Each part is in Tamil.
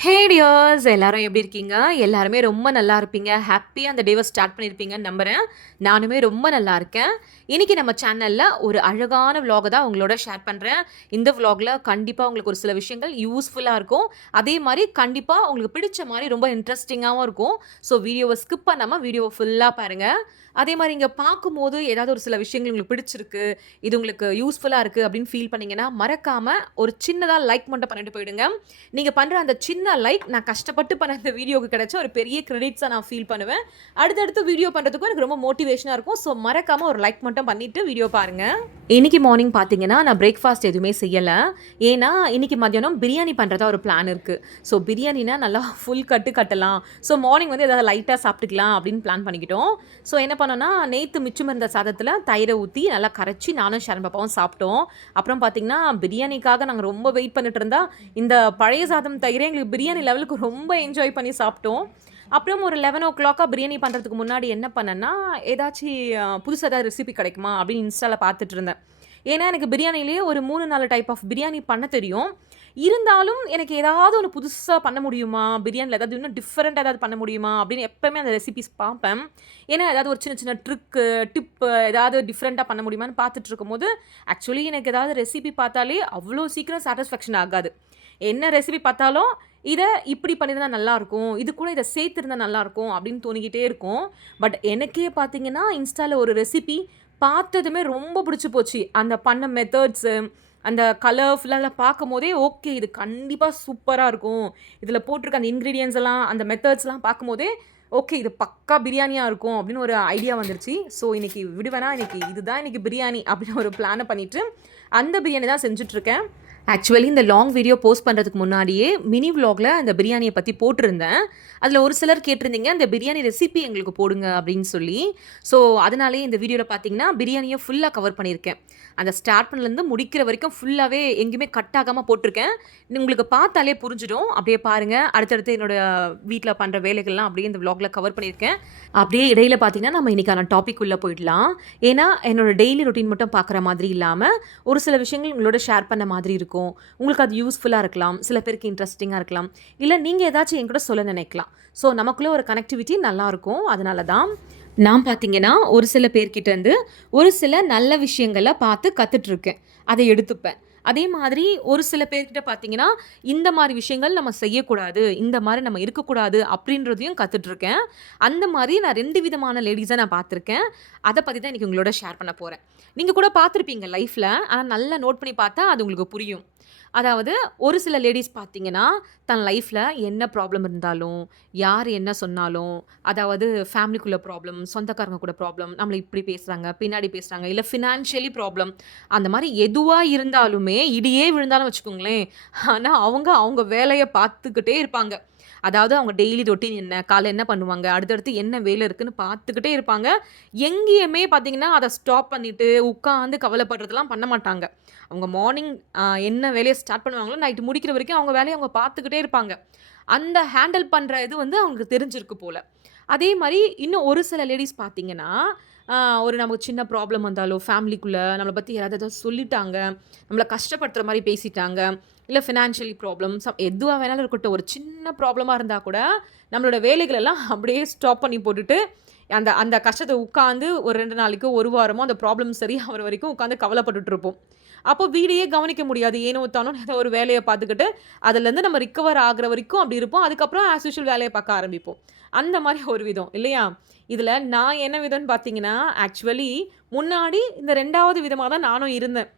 ஹே டியர்ஸ் எல்லாரும் எப்படி இருக்கீங்க? எல்லாருமே ரொம்ப நல்லா இருப்பீங்க. ஹேப்பியா அந்த டேவ ஸ்டார்ட் பண்ணியிருப்பீங்கன்னு நம்புறேன். நானுமே ரொம்ப நல்லா இருக்கேன். இன்னைக்கு நம்ம சேனல்ல ஒரு அழகான விலாக தான் உங்களோட ஷேர் பண்றேன். இந்த விலாக்ல கண்டிப்பா உங்களுக்கு ஒரு சில விஷயங்கள் யூஸ்ஃபுல்லா இருக்கும். அதே மாரி கண்டிப்பா உங்களுக்கு பிடிச்ச மாரி ரொம்ப இன்ட்ரஸ்டிங்காவும் இருக்கும். ஸோ வீடியோவ ஸ்கிப் பண்ணாம வீடியோவ ஃபுல்லா பாருங்க. அதே மாரி இங்க பார்க்கும்போது ஏதாவது ஒரு சில விஷயங்கள் உங்களுக்கு பிடிச்சிருக்கு, இது உங்களுக்கு யூஸ்ஃபுல்லா இருக்கு அப்படின்னு ஃபீல் பண்ணீங்கன்னா, மறக்காம ஒரு சின்னதா லைக் மட்டும் பண்ணிட்டு போயிடுங்க. நீங்க பண்ற அந்த சின்ன லைக் நான் கஷ்டப்பட்டு பண்ண இந்த வீடியோக்கு கிடைச்ச ஒரு பெரிய கிரெடிட்ஸா நான் ஃபீல் பண்ணுவேன். அடுத்தடுத்து வீடியோ பண்றதுக்கும் எனக்கு ரொம்ப மோட்டிவேஷனா இருக்கும். ஸோ மறக்காம ஒரு லைக் மட்டும் பண்ணிட்டு வீடியோ பாருங்க. இன்னைக்கு மார்னிங் பார்த்தீங்கன்னா, நான் பிரேக்ஃபாஸ்ட் எதுவுமே செய்யல. ஏன்னா, இன்னைக்கு மத்தியானம் பிரியாணி பண்றதா ஒரு பிளான் இருக்கு. ஸோ பிரியாணினா நல்லா ஃபுல் கட்டு கட்டலாம். ஸோ மார்னிங் வந்து ஏதாவது லைட்டா சாப்பிட்டுக்கலாம் அப்படின்னு பிளான் பண்ணிக்கிட்டோம். ஸோ என்ன பண்ணோம்னா, நேத்து மிச்சம் இருந்த சாதத்துல தயிர ஊத்தி நல்லா கரைச்சு நானும் ஷரண் பாப்பாவும் சாப்பிட்டோம். அப்புறம் பார்த்தீங்கன்னா, பிரியாணிக்காக நாங்க ரொம்ப வெயிட் பண்ணிட்டு இருந்தா, இந்த பழைய சாதம் தயிரே எங்களுக்கு பிரியாணி லெவலுக்கு ரொம்ப என்ஜாய் பண்ணி சாப்பிட்டோம். அப்புறம் ஒரு 11:00 பிரியாணி பண்ணுறதுக்கு முன்னாடி என்ன பண்ணேன்னா, ஏதாச்சு புதுசா ஏதாவது ரெசிபி கிடைக்குமா அப்படின்னு இன்ஸ்டால பார்த்துட்டு இருந்தேன். ஏன்னா, எனக்கு பிரியாணிலேயே ஒரு 3, 4 டைப் ஆஃப் பிரியாணி பண்ண தெரியும். இருந்தாலும் எனக்கு ஏதாவது ஒண்ணு புதுசா பண்ண முடியுமா? பிரியாணில ஏதாவது இன்னும் டிஃபரெண்ட்டா ஏதாவது பண்ண முடியுமா? அப்படின்னு எப்பவுமே அந்த ரெசிபீஸ் பார்ப்பேன். ஏன்னா, ஏதாவது ஒரு சின்ன சின்ன ட்ரிக்கு, டிப்பு ஏதாவது டிஃபரெண்ட்டா பண்ண முடியுமான்னு பார்த்துட்டு இருக்கும்போது, ஆக்சுவலி எனக்கு ஏதாவது ரெசிபி பார்த்தாலே அவ்வளோ சீக்கிரம் சாட்டிஸ்ஃபேக்ஷன் ஆகாது. என்ன ரெசிபி பார்த்தாலும், இத இப்படி பண்ணியிருந்தா நல்லாயிருக்கும். இது கூட இத சேர்த்திருந்தா நல்லாயிருக்கும் அப்படின்னு தோணிக்கிட்டே இருக்கும். பட் எனக்கே பார்த்தீங்கன்னா, இன்ஸ்டால ஒரு ரெசிபி பார்த்ததுமே ரொம்ப பிடிச்சு போச்சு. அந்த பண்ண மெத்தட்ஸு, அந்த கலர்ஃபுல்லா பார்க்கும்போதே, ஓகே இது கண்டிப்பா சூப்பரா இருக்கும். இதில போட்டிருக்க அந்த இன்கிரீடியன்ட்ஸ் எல்லாம், அந்த மெத்தட்ஸ்லாம் பார்க்கும்போதே, ஓகே இது பக்கா பிரியாணியா இருக்கும் அப்படின்னு ஒரு ஐடியா வந்துருச்சு. ஸோ இன்னைக்கு விடுவேனா, இன்னைக்கு இதுதான் இன்னைக்கு பிரியாணி அப்படின்னு ஒரு பிளான பண்ணிட்டு, அந்த பிரியாணி தான் செஞ்சுட்ருக்கேன். ஆக்சுவலி இந்த லாங் வீடியோ போஸ்ட் பண்ணுறதுக்கு முன்னாடியே மினி விலாகில் அந்த பிரியாணியை பற்றி போட்டிருந்தேன். அதில் ஒரு சிலர் கேட்டிருந்தீங்க அந்த பிரியாணி ரெசிபி எங்களுக்கு போடுங்க அப்படின்னு சொல்லி. ஸோ அதனாலேயே இந்த வீடியோவில் பார்த்தீங்கன்னா பிரியாணியை ஃபுல்லாக கவர் பண்ணியிருக்கேன். அந்த ஸ்டார்ட் பண்ணலேருந்து முடிக்கிற வரைக்கும் ஃபுல்லாகவே எங்கேயுமே கட் ஆகாமல் போட்டிருக்கேன். உங்களுக்கு பார்த்தாலே புரிஞ்சிடும். அப்படியே பாருங்கள். அடுத்தடுத்து என்னோடய வீட்டில் பண்ணுற வேலைகள்லாம் அப்படியே இந்த விலாகில் கவர் பண்ணியிருக்கேன். அப்படியே இடையில பார்த்தீங்கன்னா நம்ம இன்றைக்கான டாபிக் உள்ளே போயிடலாம். ஏன்னா என்னோட டெய்லி ரொட்டீன் மட்டும் பார்க்குற மாதிரி இல்லாமல் ஒரு சில விஷயங்கள் உங்களோட ஷேர் பண்ண மாதிரி இருக்கும். உங்களுக்கு அது யூஸ்ஃபுல்லாக இருக்கலாம். சில பேருக்கு இன்ட்ரெஸ்டிங்காக இருக்கலாம். இல்லை நீங்கள் ஏதாச்சும் என் கூட சொல்ல நினைக்கலாம். ஸோ நமக்குள்ளே ஒரு கனெக்டிவிட்டி நல்லாயிருக்கும். அதனால தான் நான் பார்த்தீங்கன்னா ஒரு சில பேர்கிட்டேருந்து ஒரு சில நல்ல விஷயங்களை பார்த்து கற்றுட்ருக்கேன். அதை எடுத்துப்பேன். அதே மாதிரி ஒரு சில பேர்கிட்ட பார்த்தீங்கன்னா, இந்த மாரி விஷயங்கள் நம்ம செய்யக்கூடாது, இந்த மாரி நம்ம இருக்கக்கூடாது அப்படின்றதையும் கத்துட்ருக்கேன். அந்த மாரி நான் 2 விதமான லேடீஸ நான் பார்த்துருக்கேன். அத பத்தி தான் இன்னைக்கு உங்களோட ஷேர் பண்ண போறேன். நீங்க கூட பார்த்துருப்பீங்க லைஃப்ல. ஆனா நல்லா நோட் பண்ணி பார்த்தா அது உங்களுக்கு புரியும். அதாவது ஒரு சில லேடீஸ் பார்த்தீங்கன்னா, தன் லைஃப்ல என்ன ப்ராப்ளம் இருந்தாலும், யார் என்ன சொன்னாலும், அதாவது ஃபேமிலிக்குள்ள ப்ராப்ளம், சொந்தக்காரங்க கூட ப்ராப்ளம், நம்மள இப்படி பேசுறாங்க, பின்னாடி பேசுறாங்க, இல்ல ஃபினான்ஷியலி ப்ராப்ளம், அந்த மாரி எதுவா இருந்தாலுமே, இடியே விழுந்தாலும் வச்சுக்கோங்களேன், ஆனா அவங்க அவங்க வேலைய பார்த்துக்கிட்டே இருப்பாங்க. அதாவது அவங்க டெய்லி ரொட்டீன் என்ன, காலைல என்ன பண்ணுவாங்க, அடுத்தடுத்து என்ன வேலை இருக்குன்னு பார்த்துக்கிட்டே இருப்பாங்க. எங்கேயுமே பார்த்தீங்கன்னா, அத ஸ்டாப் பண்ணிட்டு, உட்காந்து கவலைப்படுறதெல்லாம் பண்ண மாட்டாங்க. அவங்க மார்னிங் என்ன வேலைய ஸ்டார்ட் பண்ணுவாங்களோ, நைட் முடிக்கிற வரைக்கும் அவங்க வேலைய அவங்க பார்த்துக்கிட்டே இருப்பாங்க. அந்த ஹேண்டில் பண்ற இது வந்து அவங்களுக்கு தெரிஞ்சிருக்கு போல. அதே மாரி இன்னும் ஒரு சில லேடீஸ் பார்த்தீங்கன்னா, அ ஒரு நமக்கு சின்ன ப்ராப்ளம் வந்தாலோ, ஃபேமிலிக்குள்ள நம்மள பத்தி யாராவது ஏதாவது சொல்லிட்டாங்க, நம்மள கஷ்டப்படுத்துற மாரி பேசிட்டாங்க, இல்ல ஃபினான்ஷியலி ப்ராப்ளம் எதுவா வேணாலும் இருக்கட்டும். ஒரு சின்ன ப்ராப்ளமா இருந்தா கூட, நம்மளோட வேலைகள் எல்லாம் அப்படியே ஸ்டாப் பண்ணி போட்டுட்டு, அந்த அந்த கஷ்டத்த உட்காந்து ஒரு 2 நாளைக்கோ, 1 வாரமோ அந்த ப்ராப்ளம் சரியாகுற வரைக்கும் உட்காந்து கவலைப்பட்டுட்டு இருப்போம். அப்போ வீடையே கவனிக்க முடியாது. ஏனோ தானோன்னு ஏதோ ஒரு வேலைய பார்த்துக்கிட்டு, அதுலேருந்து நம்ம ரிக்கவர் ஆகுற வரைக்கும் அப்படி இருப்போம். அதுக்கப்புறம் ஆஸ் யூசுவல் வேலைய பார்க்க ஆரம்பிப்போம். அந்த மாரி ஒரு விதம் இல்லையா? இதில நான் என்ன விதம்ன்னு பார்த்தீங்கன்னா, ஆக்சுவலி முன்னாடி இந்த 2வது விதமா தான் நானும் இருந்தேன்.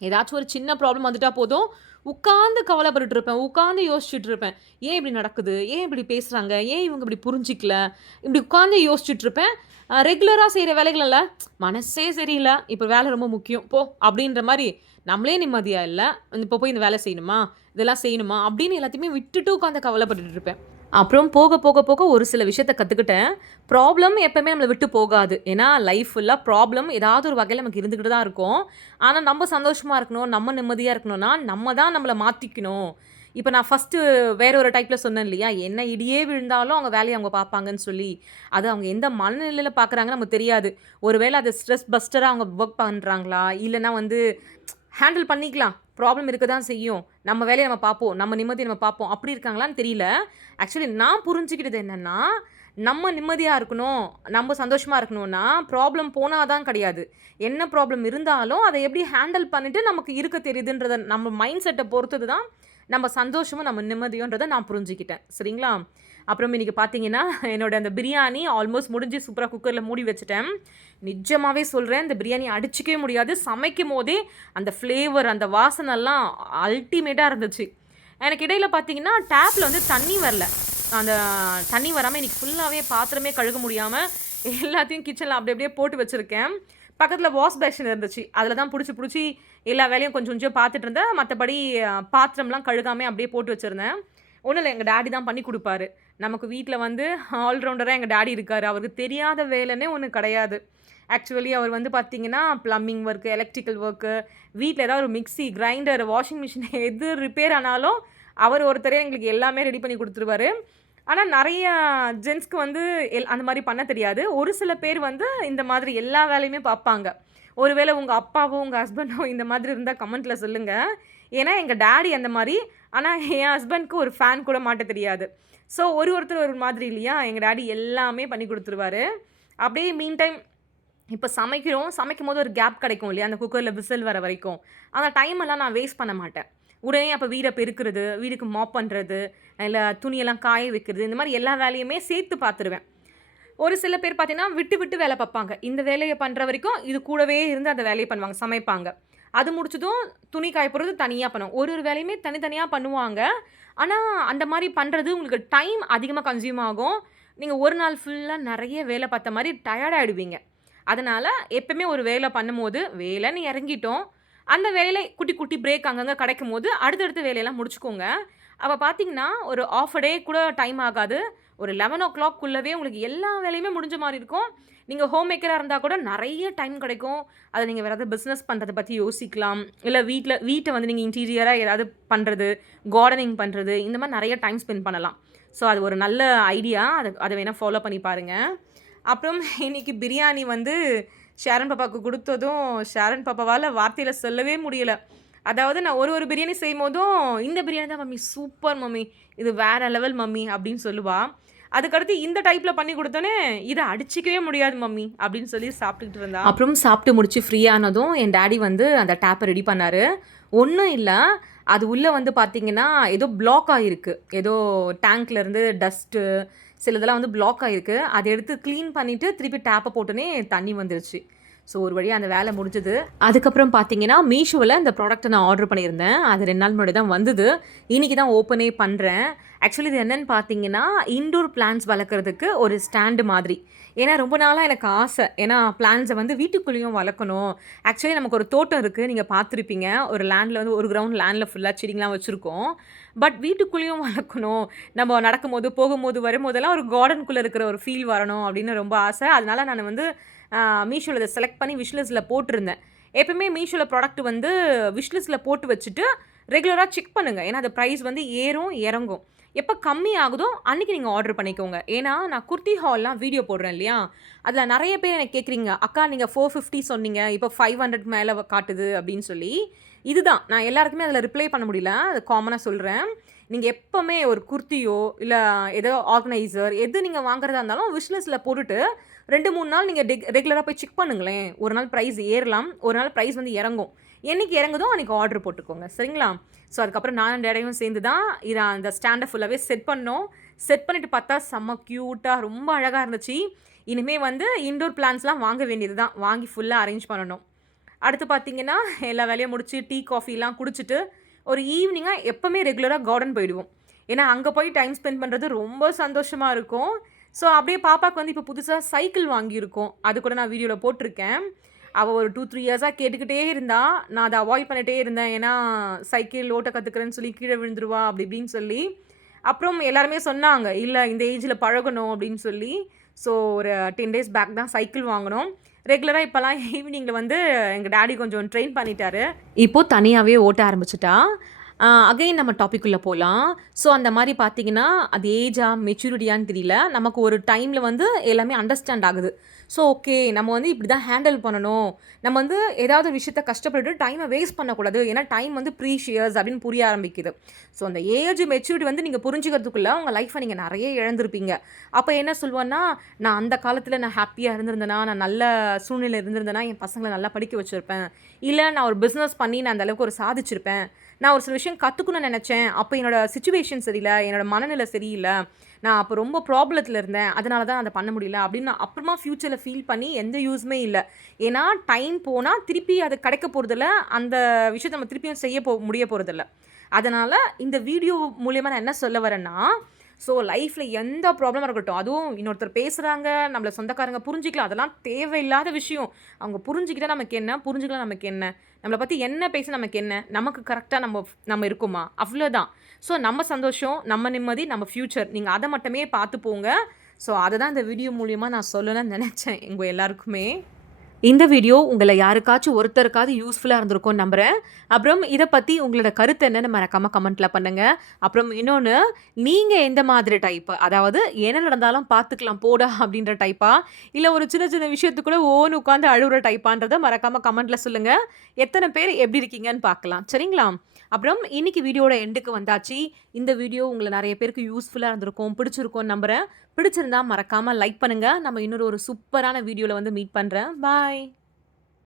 ஏதாச்சும் ஒரு சின்ன ப்ராப்ளம் வந்துட்டா போதும், உட்கார்ந்து கவலைப்பட்டுட்டு இருப்பேன். உட்கார்ந்து யோசிச்சுட்டு இருப்பேன். ஏன் இப்படி நடக்குது? ஏன் இப்படி பேசுறாங்க? ஏன் இவங்க இப்படி புரிஞ்சுக்கல? இப்படி உட்கார்ந்து யோசிச்சுட்டு இருப்பேன். ரெகுலரா செய்ற வேலைகள்ல மனசே சரியில்ல. இப்ப வேலை ரொம்ப முக்கியம். போ அப்படின்ற மாரி நம்மளே நிம்மதியா இல்ல. இப்ப போய் இந்த வேலை செய்யணுமா? இதெல்லாம் செய்யணுமா? அப்படின்னு எல்லாத்தையுமே விட்டுட்டு உட்கார்ந்து கவலைப்பட்டுட்டு இருப்பேன். அப்புறம் போக, போக, போக ஒரு சில விஷயத்த கத்துக்கிட்டேன். ப்ராப்ளம் எப்பவுமே நம்மள விட்டு போகாது. ஏன்னா, லைஃப் ஃபுல்லா ப்ராப்ளம் ஏதாவது ஒரு வகையில நமக்கு இருந்துகிட்டு தான் இருக்கும். ஆனா, நம்ம சந்தோஷமா இருக்கணும், நம்ம நிம்மதியா இருக்கணும்னா, நம்ம தான் நம்மள மாத்திக்கணும். இப்ப நான் ஃபர்ஸ்ட்டு வேற ஒரு டைப்ல சொன்னேன் இல்லையா? என்ன இடியே விழுந்தாலும் அவங்க வேலைய அவங்க பார்ப்பாங்கன்னு சொல்லி. அது அவங்க எந்த மனநிலையில பார்க்குறாங்கன்னு நமக்கு தெரியாது. ஒருவேள அது ஸ்ட்ரெஸ் பஸ்டரா அவங்க வொர்க் பண்றாங்களா? இல்லன்னா வந்து ஹேண்டில் பண்ணிக்கலாம். ப்ராப்ளம் இருக்க தான் செய்யும். நம்ம வேலைய நம்ம பார்ப்போம். நம்ம நிம்மதிய நம்ம பார்ப்போம். அப்படி இருக்காங்களான்னு தெரியல. ஆக்சுவலி நான் புரிஞ்சுக்கிட்டது என்னன்னா, நம்ம நிம்மதியா இருக்கணும், நம்ம சந்தோஷமா இருக்கணும்னா, ப்ராப்ளம் போனா தான் கிடையாது. என்ன ப்ராப்ளம் இருந்தாலும், அத எப்படி ஹேண்டில் பண்ணிட்டு நமக்கு இருக்க தெரியுதுன்றத நம்ம மைண்ட் செட்ட பொறுத்தது தான், நம்ம சந்தோஷமும், நம்ம நிம்மதியும்ன்றத நான் புரிஞ்சுக்கிட்டேன். சரிங்களா? அப்புறம் இன்னைக்கு பார்த்தீங்கன்னா, என்னோட அந்த பிரியாணி ஆல்மோஸ்ட் முடிஞ்சு சூப்பரா குக்கர்ல மூடி வச்சுட்டேன். நிஜமாவே சொல்றேன், இந்த பிரியாணி அடிச்சுக்கவே முடியாது. சமைக்கும்போதே அந்த ஃப்ளேவர், அந்த வாசனைலாம் அல்டிமேட்டா இருந்துச்சு. எனக்கு இடையில பார்த்தீங்கன்னா, டேப்ல வந்து தண்ணி வரல. அந்த தண்ணி வராம இன்னைக்கு ஃபுல்லாவே பாத்திரமே கழுக முடியாம, எல்லாத்தையும் கிச்சன்ல அப்படி அப்படியே போட்டு வச்சிருக்கேன். பக்கத்துல வாஷ் பேஷன் இருந்துச்சு. அதில தான் புடிச்சு புடிச்சு எல்லா வேலையும் கொஞ்சம் கொஞ்சம் பார்த்துட்டு இருந்தேன். மத்தபடி பாத்திரம்லாம் கழுகாம அப்படியே போட்டு வச்சிருந்தேன். ஒண்ணும் இல்ல, எங்க டாடி தான் பண்ணி குடுப்பாரு. நமக்கு வீட்ல வந்து ஆல்ரவுண்டரா எங்க டாடி இருக்காரு. அவருக்கு தெரியாத வேலைன்னே ஒண்ணு கிடையாது. ஆக்சுவலி அவர் வந்து பார்த்தீங்கன்னா, பிளம்பிங் ஒர்க், எலக்ட்ரிக்கல் ஒர்க்கு, வீட்ல ஏதாவது ஒரு மிக்ஸி, கிரைண்டர், வாஷிங் மிஷின் எது ரிப்பேர் ஆனாலும், அவர் ஒருத்தரே எங்களுக்கு எல்லாமே ரெடி பண்ணி குடுத்துருவாரு. ஆனா நெறைய ஜென்ஸ்க்கு வந்து அந்த மாரி பண்ண தெரியாது. ஒரு சில பேர் வந்து இந்த மாதிரி எல்லா வேலையுமே பார்ப்பாங்க. ஒருவேளை உங்க அப்பாவோ, உங்க ஹஸ்பண்டோ இந்த மாதிரி இருந்தா கமெண்ட்ல சொல்லுங்க. ஏன்னா எங்க டாடி அந்த மாரி. ஆனா என் ஹஸ்பண்ட்க்கு ஒரு ஃபேன் கூட மாட்ட தெரியாது. ஸோ ஒருத்தர் ஒரு மாதிரி இல்லையா? எங்க டாடி எல்லாமே பண்ணி குடுத்துருவாரு. அப்படியே மீன் டைம் இப்ப சமைக்கிறோம். சமைக்கும்போது ஒரு கேப் கிடைக்கும் இல்லையா? அந்த குக்கர்ல விசில் வர வரைக்கும். அந்த டைம் எல்லாம் நான் வேஸ்ட் பண்ண மாட்டேன். உடனே அப்ப வீட பெருக்குறது, வீடுக்கு மாப் பண்றது, இல்ல துணியெல்லாம் காய வைக்கிறது, இந்த மாரி எல்லா வேலையுமே சேர்த்து பார்த்துருவேன். ஒரு சில பேர் பார்த்தீங்கன்னா, விட்டு விட்டு வேல பார்ப்பாங்க. இந்த வேலைய பண்ற வரைக்கும் இது கூடவே இருந்து அந்த வேலைய பண்ணுவாங்க, சமைப்பாங்க. அது முடிச்சதும் துணி காய போடுறது தனியா பண்ணுவாங்க. ஒரு ஒரு வேலையுமே தனித்தனியா பண்ணுவாங்க. ஆனா, அந்த மாரி பண்றது உங்களுக்கு டைம் அதிகமா கன்சியூம் ஆகும். நீங்க ஒரு நாள் ஃபுல்லா நெறைய வேல பார்த்த மாரி டயர்ட் ஆயிடுவீங்க. அதனால எப்பவுமே ஒரு வேல பண்ணும்போது, வேலைன்னு இறங்கிட்டோம். அந்த வேலையில குட்டி குட்டி பிரேக் அங்கங்க கிடைக்கும்போது, அடுத்தடுத்த வேலையெல்லாம் முடிச்சுக்கோங்க. அப்ப பார்த்தீங்கன்னா, ஒரு 1/2 டே கூட டைம் ஆகாது. ஒரு 11:00க்குள்ளவே உங்களுக்கு எல்லா வேலையுமே முடிஞ்ச மாரி இருக்கும். நீங்க ஹோம் மேக்கரா இருந்தா கூட நெறைய டைம் கிடைக்கும். அத நீங்க வேற ஏதாவது பிசினஸ் பண்றத பத்தி யோசிக்கலாம். இல்ல வீட்ட வந்து நீங்க இன்டீரியரா ஏதாவது பண்றது, கார்டனிங் பண்றது, இந்த மாரி நெறைய டைம் ஸ்பெண்ட் பண்ணலாம். ஸோ அது ஒரு நல்ல ஐடியா. அத வேணா ஃபாலோ பண்ணி பாருங்க. அப்புறம் இன்னைக்கு பிரியாணி வந்து ஷாரன் பாப்பாவுக்கு குடுத்ததும், ஷாரன் பாப்பாவால வார்த்தையில சொல்லவே முடியல. அதாவது நான் ஒரு ஒரு பிரியாணி செய்யும்போதும், "இந்த பிரியாணி தான் மம்மி, சூப்பர் மம்மி. இது வேற லெவல் மம்மி" அப்படின்னு சொல்லுவா. அதுக்கடுத்து இந்த டைப்ல பண்ணி குடுத்தோனே, "இத அடிச்சுக்கவே முடியாது மம்மி" அப்படின்னு சொல்லி சாப்பிட்டுக்கிட்டு இருந்தா. அப்புறம் சாப்பிட்டு முடிச்சு ஃப்ரீ ஆனதும், என் டாடி வந்து அந்த டேப்ப ரெடி பண்ணாரு. ஒண்ணும் இல்ல, அது உள்ள வந்து பார்த்தீங்கன்னா, ஏதோ பிளாக் ஆயிருக்கு. ஏதோ டேங்க்ல இருந்து டஸ்ட்டு சிலதெல்லாம் வந்து பிளாக் ஆயிருக்கு. அத எடுத்து கிளீன் பண்ணிட்டு, திருப்பி டேப்ப போட்டோனே தண்ணி வந்துருச்சு. ஸோ ஒரு வழியா அந்த வேலை முடிஞ்சது. அதுக்கப்புறம் பார்த்தீங்கன்னா, மீஷோல இந்த ப்ராடக்ட்ட நான் ஆர்டர் பண்ணியிருந்தேன். அது 2 நாள் முன்னாடி தான் வந்தது. இன்னைக்கு தான் ஓப்பனே பண்றேன். ஆக்சுவலி இது என்னன்னு பார்த்தீங்கன்னா, இன்டோர் பிளான்ட்ஸ் வளர்க்குறதுக்கு ஒரு ஸ்டாண்டு மாதிரி. ஏன்னா ரொம்ப நாளா எனக்கு ஆசை. ஏன்னா பிளான்ட்ஸ வந்து வீட்டுக்குள்ளேயும் வளர்க்கணும். ஆக்சுவலி நமக்கு ஒரு தோட்டம் இருக்கு. நீங்க பார்த்துருப்பீங்க. ஒரு லேண்ட்ல வந்து ஒரு கிரவுண்ட் லேண்ட்ல ஃபுல்லா செடிங்கலாம் வச்சிருக்கோம். பட் வீட்டுக்குள்ளேயும் வளர்க்கணும். நம்ம நடக்கும்போது, போகும்போது, வரும்போதெல்லாம் ஒரு கார்டனுக்குள்ள இருக்கிற ஒரு ஃபீல் வரணும் அப்படின்னு ரொம்ப ஆசை. அதனால நான் வந்து மீஷோல இத செலக்ட் பண்ணி விஷ் லிஸ்ட்ல போட்டிருந்தேன். எப்பவுமே மீஷோல ப்ராடக்ட் வந்து விஷ் லிஸ்ட்ல போட்டு வச்சுட்டு, ரெகுலரா செக் பண்ணுங்க. ஏன்னா, அது பிரைஸ் வந்து ஏறும், இறங்கும். எப்ப கம்மி ஆகுதோ, அன்னைக்கு நீங்க ஆர்டர் பண்ணிக்கோங்க. ஏன்னா, நான் குர்த்தி ஹால்லாம் வீடியோ போடுறேன் இல்லையா? அதில நெறைய பேர் எனக்கு கேட்குறீங்க, "அக்கா நீங்க 450 சொன்னீங்க. இப்போ 500க்கு மேல காட்டுது" அப்படின்னு சொல்லி. இதுதான். நான் எல்லாருக்குமே அதில ரிப்ளை பண்ண முடியல. அது காமனா சொல்றேன். நீங்க எப்பவுமே ஒரு குர்த்தியோ, இல்ல ஏதோ ஆர்கனைசர் எது நீங்க வாங்குறதா இருந்தாலும் விஷ் லிஸ்ட்ல போட்டுட்டு 2, 3 நாள் நீங்க ரெகுலரா போய் செக் பண்ணுங்களேன். ஒரு நாள் பிரைஸ் ஏறலாம். ஒரு நாள் பிரைஸ் வந்து இறங்கும். என்னைக்கு இறங்குதோ அன்னைக்கு ஆர்டர் போட்டுக்கோங்க. சரிங்களா? ஸோ அதுக்கப்புறம் நானும் டாடியும் சேர்ந்து தான் இத அந்த ஸ்டாண்ட ஃபுல்லாவே செட் பண்ணோம். செட் பண்ணிட்டு பார்த்தா செம்ம கியூட்டா ரொம்ப அழகா இருந்துச்சு. இனிமே வந்து இன்டோர் பிளான்ட்ஸ்லாம் வாங்க வேண்டியது தான். வாங்கி ஃபுல்லா அரேஞ்ச் பண்ணணும். அடுத்து பார்த்தீங்கன்னா, எல்லா வேலையும் முடிச்சு டீ, காஃபிலாம் குடிச்சிட்டு, ஒரு ஈவினிங்கா எப்பவுமே ரெகுலரா கார்டன் போயிடுவோம். ஏன்னா, அங்க போய் டைம் ஸ்பெண்ட் பண்றது ரொம்ப சந்தோஷமா இருக்கும். ஸோ, அப்படியே பாப்பாக்கு வந்து இப்போ புதுசா சைக்கிள் வாங்கியிருக்கோம். அது கூட நான் வீடியோல போட்டிருக்கேன். அவ ஒரு 2, 3 இயர்ஸா கேட்டுக்கிட்டே இருந்தா. நான் அத அவாய்ட் பண்ணிட்டே இருந்தேன். ஏன்னா, சைக்கிள் ஓட்ட கத்துக்கிறேன்னு சொல்லி கீழ விழுந்துருவா, அப்படி இப்படின்னு சொல்லி. அப்புறம் எல்லாருமே சொன்னாங்க, "இல்ல இந்த ஏஜ்ல பழகணும்" அப்படின்னு சொல்லி. ஸோ, ஒரு 10 டேஸ் பேக் தான் சைக்கிள் வாங்குனோம். ரெகுலரா இப்பலாம் ஈவினிங்ல வந்து எங்க டாடி கொஞ்சம் ட்ரெயின் பண்ணிட்டாரு. இப்போ தனியாவே ஓட்ட ஆரம்பிச்சுட்டா. அகைன் நம்ம டாபிக்குள்ள போலாம். ஸோ அந்த மாரி பார்த்தீங்கன்னா, அது ஏஜா, மெச்சூரிட்டியான்னு தெரியல. நமக்கு ஒரு டைம்ல வந்து எல்லாமே அண்டர்ஸ்டாண்ட் ஆகுது. ஸோ ஓகே, நம்ம வந்து இப்படி தான் ஹேண்டில் பண்ணணும். நம்ம வந்து ஏதாவது ஒரு விஷயத்த கஷ்டப்பட்டுட்டு டைம வேஸ்ட் பண்ணக்கூடாது. ஏன்னா டைம் வந்து ப்ரீஷியஸ் அப்படின்னு புரிய ஆரம்பிக்குது. ஸோ அந்த ஏஜ், மெச்சூரிட்டி வந்து நீங்க புரிஞ்சுக்கிறதுக்குள்ள உங்க லைஃப்ப நீங்க நெறைய இழந்திருப்பீங்க. அப்ப என்ன சொல்லுவேன்னா, நான் அந்த காலத்துல நான் ஹேப்பியா இருந்திருந்தேனா, நான் நல்ல சூழ்நிலையில இருந்திருந்தேனா, என் பசங்கள நல்லா படிக்க வச்சிருப்பேன். இல்ல நான் ஒரு பிசினஸ் பண்ணி நான் அந்த அளவுக்கு ஒரு சாதிச்சிருப்பேன். நான் ஒரு சில விஷயம் கத்துக்கணும்னு நெனச்சேன். அப்ப என்னோட சிச்சுவேஷன் சரியில்ல. என்னோட மனநிலை சரியில்ல. நான் அப்ப ரொம்ப ப்ராப்ளத்துல இருந்தேன். அதனால தான் அத பண்ண முடியல அப்படின்னு நான் அப்புறமா ஃப்யூச்சர்ல ஃபீல் பண்ணி எந்த யூஸுமே இல்ல. ஏன்னா டைம் போனா திருப்பி அது கிடைக்க போறதில்ல. அந்த விஷயத்த நம்ம திருப்பியும் முடிய போறதில்ல. அதனால இந்த வீடியோ மூலியமா நான் என்ன சொல்ல வரேன்னா, ஸோ லைஃப்ல எந்த ப்ராப்ளமா இருக்கட்டும், அதுவும் இன்னொருத்தர் பேசுறாங்க, நம்மள சொந்தக்காரங்க புரிஞ்சுக்கல, அதெல்லாம் தேவையில்லாத விஷயம். அவங்க புரிஞ்சுக்கிட்டா நமக்கு என்ன? புரிஞ்சுக்கலனா நமக்கு என்ன? நம்மள பத்தி என்ன பேசினா நமக்கு என்ன? நமக்கு கரெக்ட்டா நம்ம இருக்கோமா? அவ்வளோதான். ஸோ நம்ம சந்தோஷம், நம்ம நிம்மதி, நம்ம ஃப்யூச்சர். நீங்க அத மட்டுமே பார்த்து போங்க. ஸோ அததான் இந்த வீடியோ மூலியமா நான் சொல்லணும்னு நெனச்சேன், உங்க எல்லாருக்குமே. இந்த வீடியோ உங்கள யாருக்காச்சும் ஒருத்தருக்காவது யூஸ்ஃபுல்லா இருந்திருக்கும்னு நம்புறேன். அப்புறம் இத பத்தி உங்களோட கருத்து என்னன்னு மறக்காம கமெண்ட்ல பண்ணுங்க. அப்புறம் இன்னொன்னு, நீங்க எந்த மாதிரி டைப்? அதாவது என்ன நடந்தாலும் பார்த்துக்கலாம் போடா அப்படின்ற டைப்பா? இல்ல ஒரு சின்ன சின்ன விஷயத்துக்கு கூட ஓன்னு உட்கார்ந்து அழுவுற டைப்பான்றத மறக்காம கமெண்ட்ல சொல்லுங்க. எத்தன பேர் எப்படி இருக்கீங்கன்னு பார்க்கலாம். சரிங்களா? அப்புறம் இன்னைக்கு வீடியோட எண்டுக்கு வந்தாச்சு. இந்த வீடியோ உங்கள நெறைய பேருக்கு யூஸ்ஃபுல்லா இருந்திருக்கும், பிடிச்சிருக்கும்னு நம்புறேன். பிடிச்சிருந்தா மறக்காம லைக் பண்ணுங்க. நம்ம இன்னொரு ஒரு சூப்பரான வீடியோல வந்து மீட் பண்றேன். பாய்.